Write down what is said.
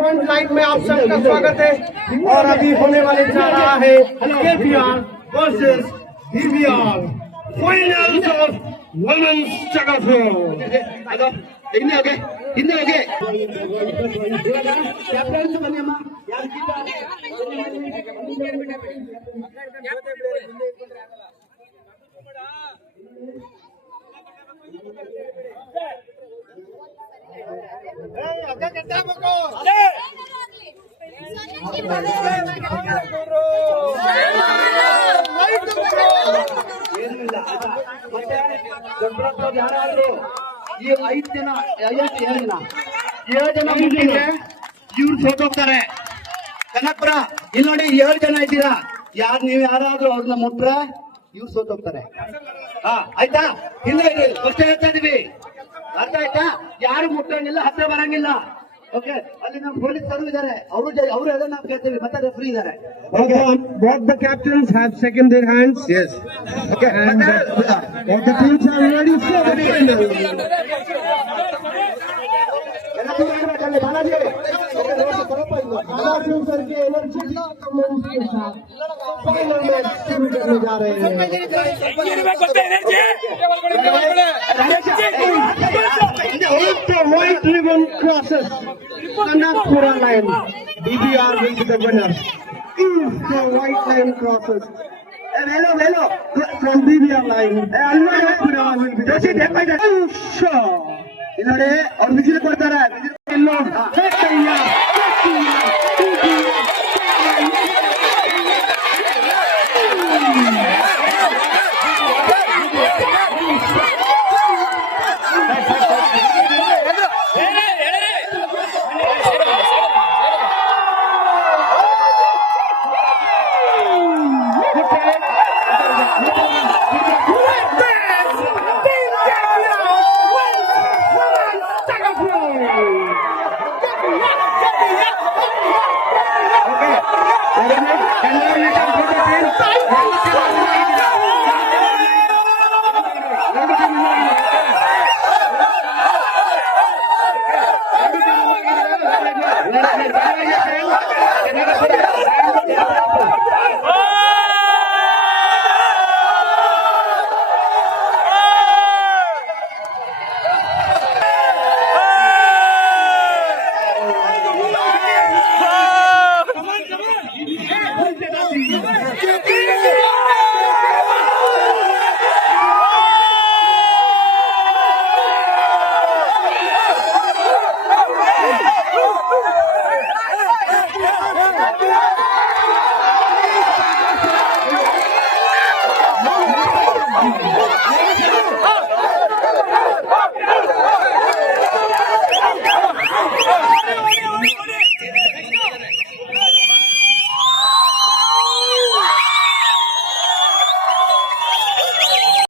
Front line में आप सबका स्वागत है। और अभी होने वाले जा रहा है KPR versus BVR finals of women's जगत ಯಾರಾದ್ರೂ ಈ 5 ಜನ 7 ಜನ ಮುಟ್ಟಿದ್ರೆ ಇವ್ರು ಸೋತೋಗ್ತಾರೆ. ಕನಕಪುರ ಇಲ್ಲಿ ನೋಡಿ 7 ಜನ ಇದ್ದೀರಾ, ನೀವು ಯಾರಾದ್ರೂ ಅವ್ರನ್ನ ಮುಟ್ರೆ ಇವ್ರು ಸೋತೋಗ್ತಾರೆ. ಆಯ್ತಾ? ಹಿಂದೆ ಫಸ್ಟ್ ಹೇಳ್ತಾ ಇದೀವಿ, ಅರ್ಥ ಆಯ್ತಾ? ಯಾರು ಮುಟ್ಟಂಗಿಲ್ಲ, ಹತ್ರ ಬರಂಗಿಲ್ಲ. ಓಕೆ, ಅಲ್ಲಿ ನಮ್ಮ ಪೊಲೀಸರು ಇದ್ದಾರೆ, ಅವರು ಎಲ್ಲ ನಾವು ಕೇಳ್ತೀವಿ, ಮತ್ತೆ ರೆಫ್ರಿ ಇದ್ದಾರೆ. Both the captains have shaken their hands. Yes. Okay, and both the teams are ready for the final. Sir के एनर्जी कमेंट्स के साथ फाइनल मैच शुरू करने जा रहे हैं। White ribbon crosses Kanakpura line. BVR will be the winner. If the white line crosses, hello, from BVR line, Kanakpura will be the winner. Sure. इन्होंने और विजिल करता रहा